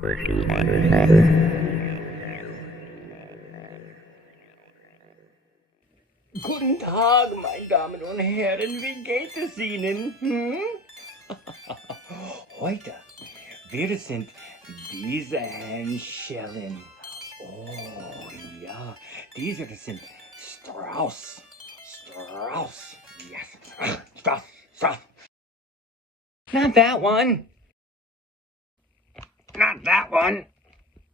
Guten Tag, meine Damen und Herren, wie geht es Ihnen? Heute, wir sind diese Handschellen. Oh ja, diese sind Strauss. Strauss, yes. Strauss. Not that one. Not that one.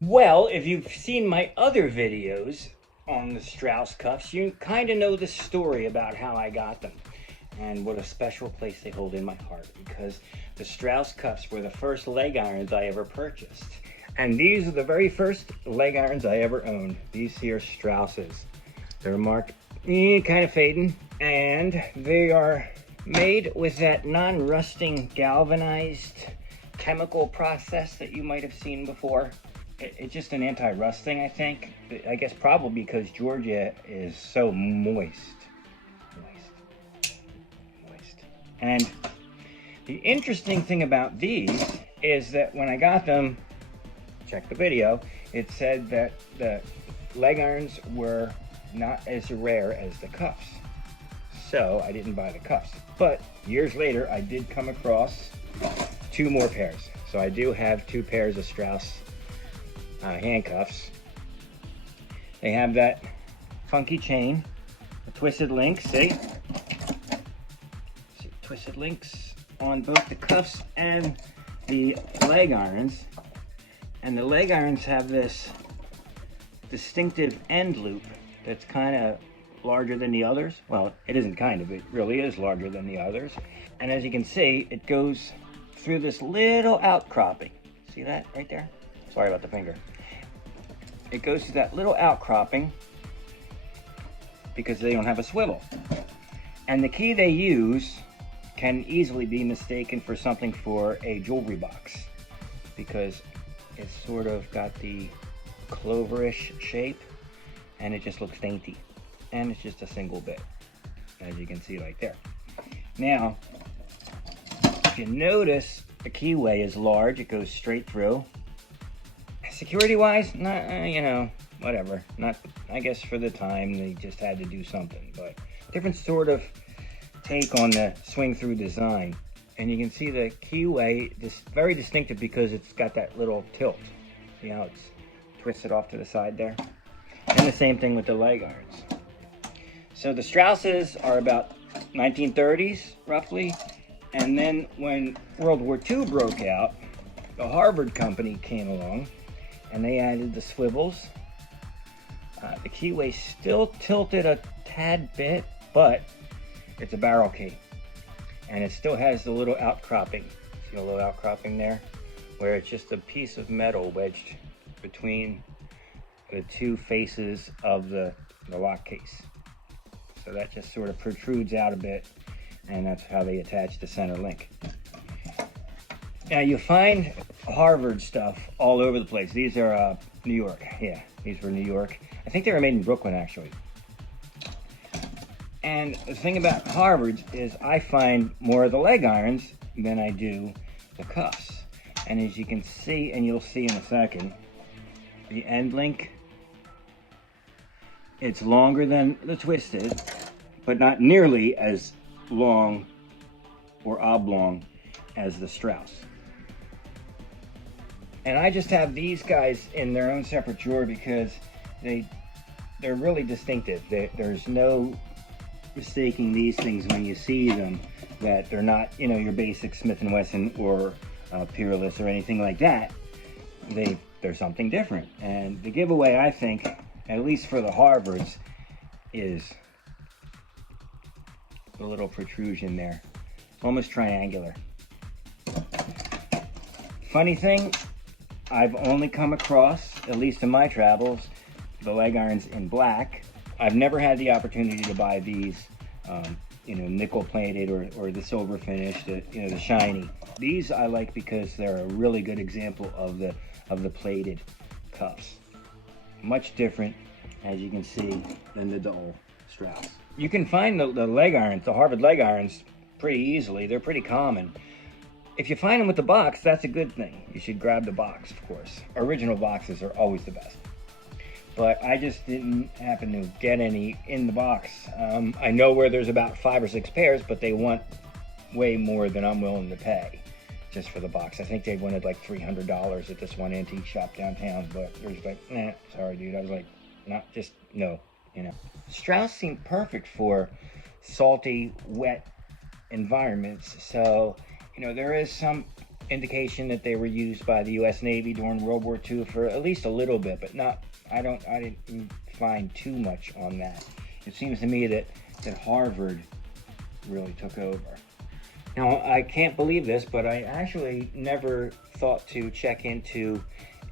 Well, if you've seen my other videos on the Strauss cuffs, you kind of know the story about how I got them and what a special place they hold in my heart, because the Strauss cuffs were the first leg irons I ever purchased. And these are the very first leg irons I ever owned. These here Strausses. They're marked kind of fading, and they are made with that non-rusting galvanized chemical process that you might have seen before. It's just an anti-rust thing, I think. I guess probably because Georgia is so moist. And the interesting thing about these is that when I got them, check the video, it said that the leg irons were not as rare as the cuffs. So I didn't buy the cuffs. But years later, I did come across 2 more pairs. So I do have 2 pairs of Strauss handcuffs. They have that funky chain, the twisted links, see twisted links on both the cuffs and the leg irons. And the leg irons have this distinctive end loop that's kind of larger than the others. Well, it isn't kind of, it really is larger than the others. And as you can see, it goes through this little outcropping. See that right there? Sorry about the finger. It goes through that little outcropping because they don't have a swivel. And the key they use can easily be mistaken for something for a jewelry box, because it's sort of got the cloverish shape and it just looks dainty. And it's just a single bit, as you can see right there. Now, if you notice, the keyway is large. It goes straight through. Security-wise, not, whatever. Not, I guess for the time, they just had to do something. But different sort of take on the swing-through design. And you can see the keyway is very distinctive because it's got that little tilt. See how it's twisted off to the side there? And the same thing with the leg irons. So the Strausses are about 1930s, roughly. And then when World War II broke out, the Harvard company came along and they added the swivels. The keyway still tilted a tad bit, but it's a barrel key. And it still has the little outcropping. See a little outcropping there? Where it's just a piece of metal wedged between the 2 faces of the lock case. So that just sort of protrudes out a bit, and that's how they attach the center link. Now you find Harvard stuff all over the place. These are New York. Yeah, these were New York. I think they were made in Brooklyn, actually. And the thing about Harvards is I find more of the leg irons than I do the cuffs. And as you can see, and you'll see in a second, the end link, it's longer than the twisted, but not nearly as long or oblong as the Strauss. And I just have these guys in their own separate drawer because they're really distinctive. There's no mistaking these things when you see them, that they're not, your basic Smith & Wesson or Peerless or anything like that. They're something different. And the giveaway, I think, at least for the Harvards, is the little protrusion there. It's almost triangular. Funny thing, I've only come across, at least in my travels, the leg irons in black. I've never had the opportunity to buy these, nickel plated or the silver finish, the shiny. These I like because they're a really good example of the plated cuffs. Much different, as you can see, than the dull Strauss. You can find the leg irons, the Harvard leg irons, pretty easily. They're pretty common. If you find them with the box, that's a good thing. You should grab the box, of course. Original boxes are always the best. But I just didn't happen to get any in the box. I know where there's about 5 or 6 pairs, but they want way more than I'm willing to pay just for the box. I think they wanted like $300 at this one antique shop downtown, but there's like, nah, sorry dude. I was like, no, you know. Strauss seemed perfect for salty, wet environments. So, you know, there is some indication that they were used by the U.S. Navy during World War II for at least a little bit, but not, I didn't find too much on that. It seems to me that Harvard really took over. Now, I can't believe this, but I actually never thought to check into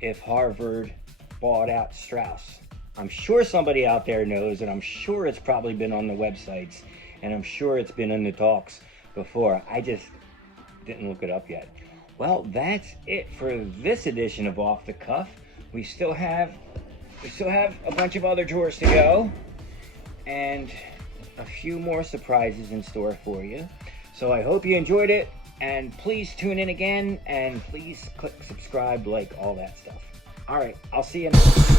if Harvard bought out Strauss. I'm sure somebody out there knows, and I'm sure it's probably been on the websites, and I'm sure it's been in the talks before. I just didn't look it up yet. Well, that's it for this edition of Off the Cuff. We still have a bunch of other drawers to go, and a few more surprises in store for you. So I hope you enjoyed it, and please tune in again, and please click subscribe, like, all that stuff. All right, I'll see you next time.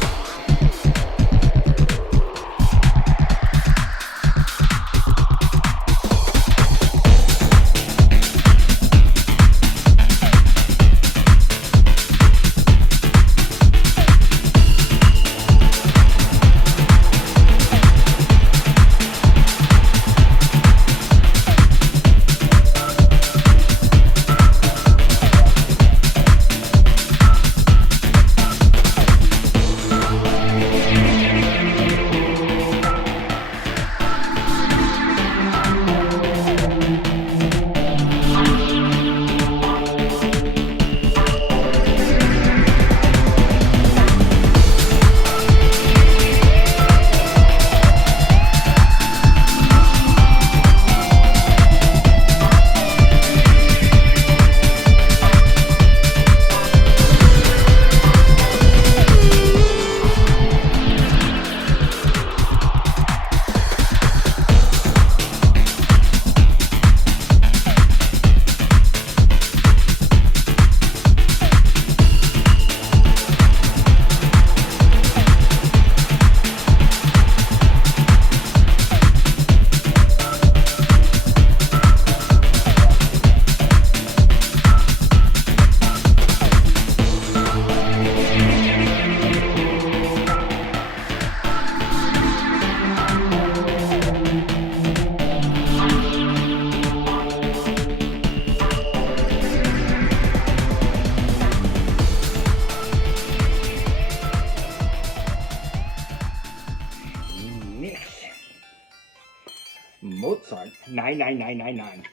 Mozart 99999.